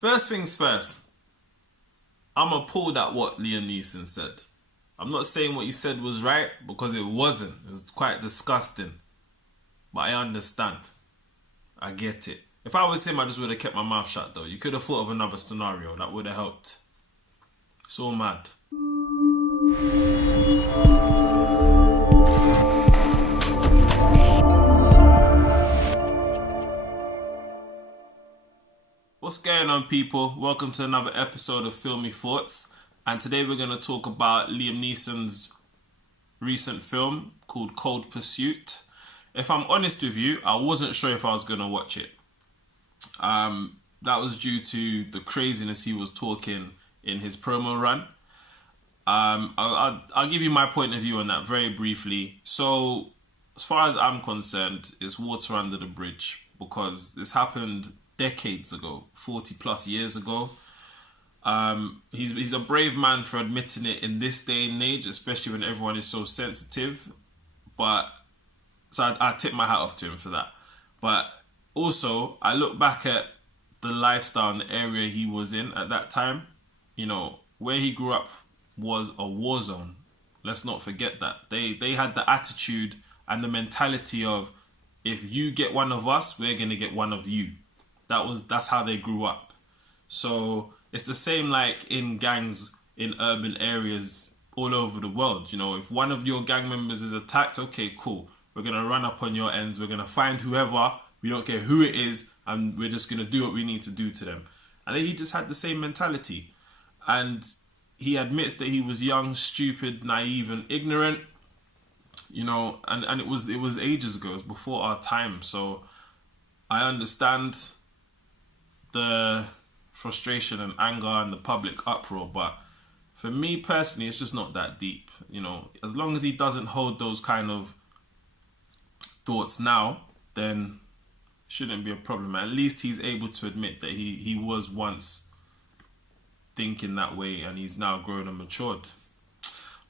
First things first, I'm appalled at what Liam Neeson said. I'm not saying what he said was right because it wasn't. It was quite disgusting. But I understand. I get it. If I was him, I just would have kept my mouth shut though. You could have thought of another scenario that would have helped. It's all mad. What's going on, people? Welcome to another episode of Filmy Thoughts. And today we're going to talk about Liam Neeson's recent film called Cold Pursuit. If I'm honest with you, I wasn't sure if I was going to watch it. That was due to the craziness he was talking in his promo run. I'll give you my point of view on that very briefly. So, as far as I'm concerned, it's water under the bridge because this happened decades ago, 40 plus years ago. He's a brave man for admitting it in this day and age, especially when everyone is so sensitive. But so I tip my hat off to him for that. But also, I look back at the lifestyle and the area he was in at that time. You know, where he grew up was a war zone. Let's not forget that. They had the attitude and the mentality of, if you get one of us, we're gonna get one of you. That's how they grew up. So it's the same like in gangs in urban areas all over the world. You know, if one of your gang members is attacked, okay, cool. We're gonna run up on your ends. We're gonna find whoever. We don't care who it is, and we're just gonna do what we need to do to them. And then he just had the same mentality, and he admits that he was young, stupid, naive, and ignorant. You know, and it was ages ago. It was before our time. So I understand the frustration and anger and the public uproar, but for me personally, it's just not that deep. You know, as long as he doesn't hold those kind of thoughts now, then it shouldn't be a problem. At least he's able to admit that he was once thinking that way and he's now grown and matured.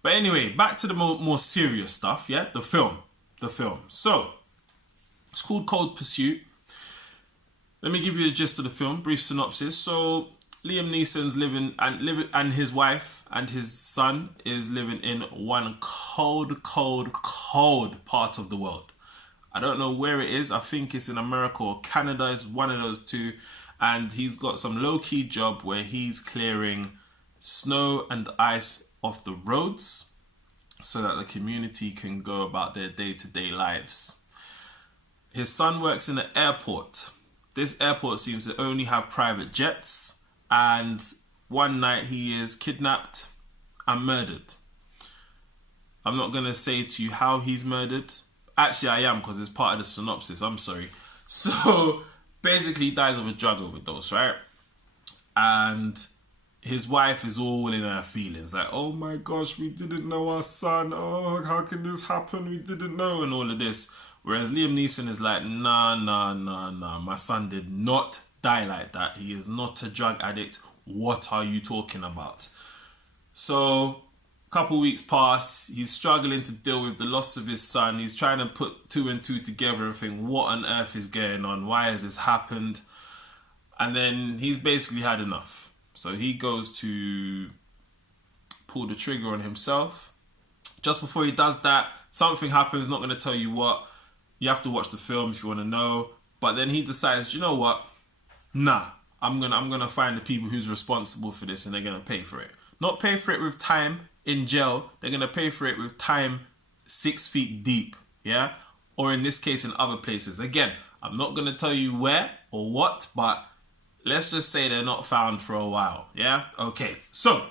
But anyway, back to the more serious stuff, yeah? The film. So, it's called Cold Pursuit. Let me give you the gist of the film, brief synopsis. So, Liam Neeson's and his wife and his son is living in one cold part of the world. I don't know where it is. I think it's in America or Canada. It's one of those two. And he's got some low-key job where he's clearing snow and ice off the roads so that the community can go about their day-to-day lives. His son works in an airport. This airport seems to only have private jets, and one night he is kidnapped and murdered. I'm not going to say to you how he's murdered. Actually, I am, because it's part of the synopsis. I'm sorry. So, basically, he dies of a drug overdose, right? And his wife is all in her feelings. Like, oh my gosh, we didn't know our son. Oh, how can this happen? We didn't know, and all of this. Whereas Liam Neeson is like, nah. My son did not die like that. He is not a drug addict. What are you talking about? So, a couple weeks pass. He's struggling to deal with the loss of his son. He's trying to put two and two together and think, what on earth is going on? Why has this happened? And then he's basically had enough. So he goes to pull the trigger on himself. Just before he does that, something happens. Not going to tell you what. You have to watch the film if you want to know. But then he decides, you know what? Nah, I'm gonna find the people who's responsible for this, and they're gonna pay for it. Not pay for it with time in jail. They're gonna pay for it with time 6 feet deep, yeah? Or in this case, in other places. Again, I'm not gonna tell you where or what, but let's just say they're not found for a while, yeah? Okay, so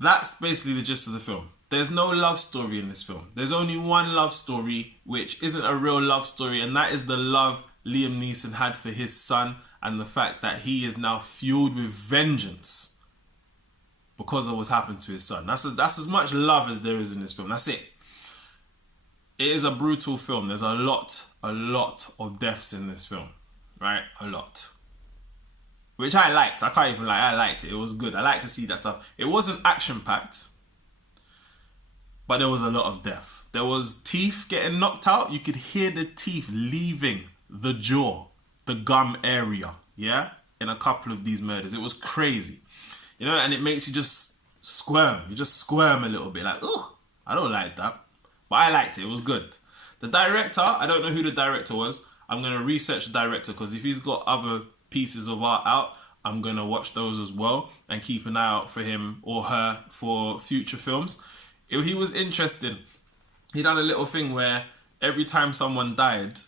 that's basically the gist of the film. There's no love story in this film. There's only one love story, which isn't a real love story, and that is the love Liam Neeson had for his son and the fact that he is now fueled with vengeance because of what's happened to his son. That's as much love as there is in this film. That's it. It is a brutal film. There's a lot of deaths in this film, right? A lot. Which I liked. I can't even lie. I liked it. It was good. I like to see that stuff. It wasn't action-packed, but there was a lot of death. There was teeth getting knocked out. You could hear the teeth leaving the jaw. the gum area, yeah, in a couple of these murders. It was crazy, you know, and it makes you just squirm. You just squirm a little bit, like, oh, I don't like that, but I liked it. It was good. The director, I don't know who the director was. I'm gonna research the director because if he's got other pieces of art out, I'm gonna watch those as well and keep an eye out for him or her for future films. He was interesting. He done a little thing where every time someone died,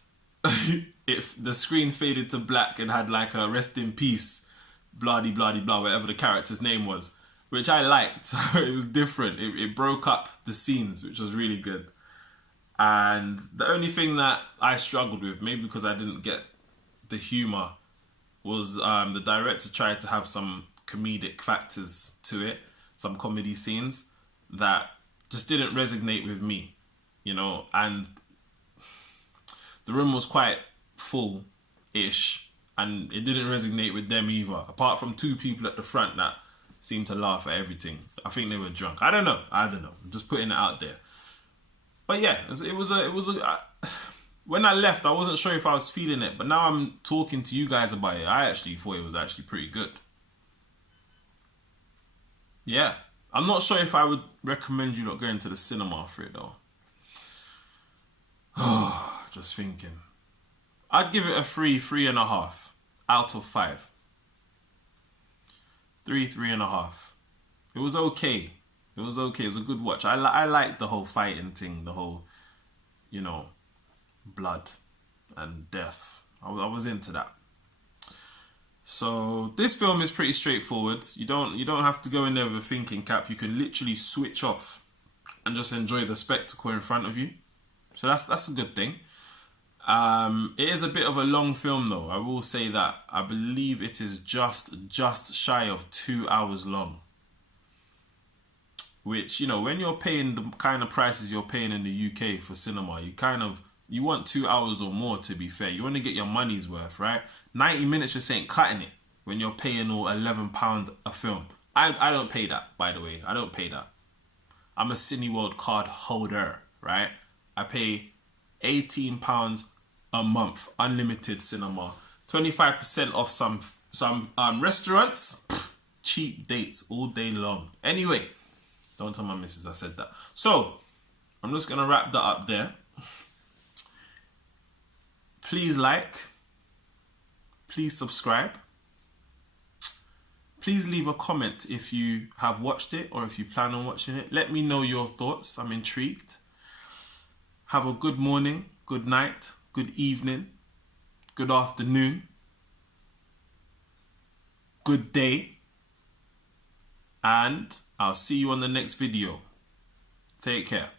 if the screen faded to black and had like a rest in peace, blah de blah de blah, whatever the character's name was, which I liked. It was different. It broke up the scenes, which was really good. And the only thing that I struggled with, maybe because I didn't get the humor, was the director tried to have some comedic factors to it, some comedy scenes that just didn't resonate with me, you know, and the room was quite full-ish and it didn't resonate with them either, apart from two people at the front that seemed to laugh at everything. I think they were drunk. I don't know. I'm just putting it out there. But yeah, when I left, I wasn't sure if I was feeling it, but now I'm talking to you guys about it. I actually thought it was actually pretty good. Yeah. I'm not sure if I would recommend you not going to the cinema for it though. Just thinking. I'd give it a 3.5 out of 5. 3.5. It was okay. It was okay. It was a good watch. I liked the whole fighting thing, the whole, you know, blood and death. I was into that. So this film is pretty straightforward. You don't have to go in there with a thinking cap. You can literally switch off and just enjoy the spectacle in front of you. So that's a good thing. It is a bit of a long film though. I will say that. I believe it is just shy of 2 hours long. Which, you know, when you're paying the kind of prices you're paying in the UK for cinema, you want 2 hours or more, to be fair. You want to get your money's worth, right? 90 minutes just ain't cutting it when you're paying all £11 a film. I don't pay that, by the way. I don't pay that. I'm a Cineworld card holder, right? I pay £18 a month, unlimited cinema. 25% off some restaurants. Cheap dates all day long. Anyway, don't tell my missus I said that. So, I'm just going to wrap that up there. Please like. Please subscribe. Please leave a comment if you have watched it or if you plan on watching it. Let me know your thoughts. I'm intrigued. Have a good morning, good night, good evening, good afternoon, good day. And I'll see you on the next video. Take care.